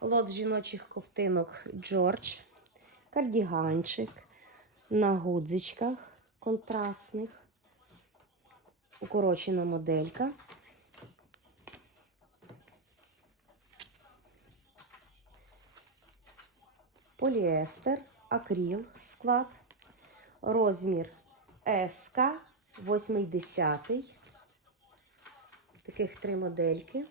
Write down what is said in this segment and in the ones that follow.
Лот жіночих ковтинок Джордж, кардіганчик на гудзичках контрастних, укорочена моделька. Поліестер, акріл склад, розмір СК 80. Таких три модельки.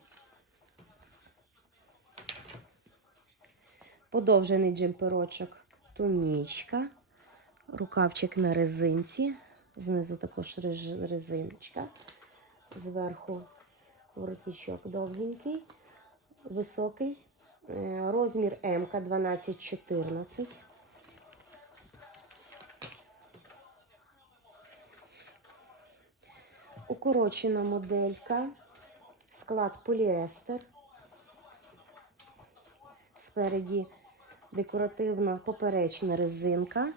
Подовжений джемперочок, тунічка, рукавчик на резинці, знизу також резиночка, зверху воротничок довгенький, високий, Е, розмір М 12-14. Укорочена моделька, склад поліестер. Спереді декоративна поперечна резинка,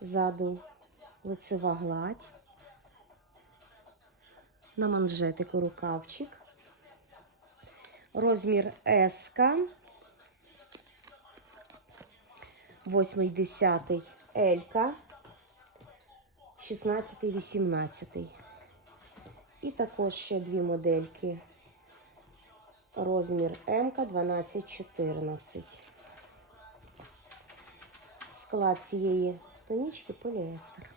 ззаду лицева гладь, на манжетику рукавчик, розмір СК, 8-10 Елька, 16-18. І також ще дві модельки. Розмір М 12-14. Склад цієї тонічки поліестер.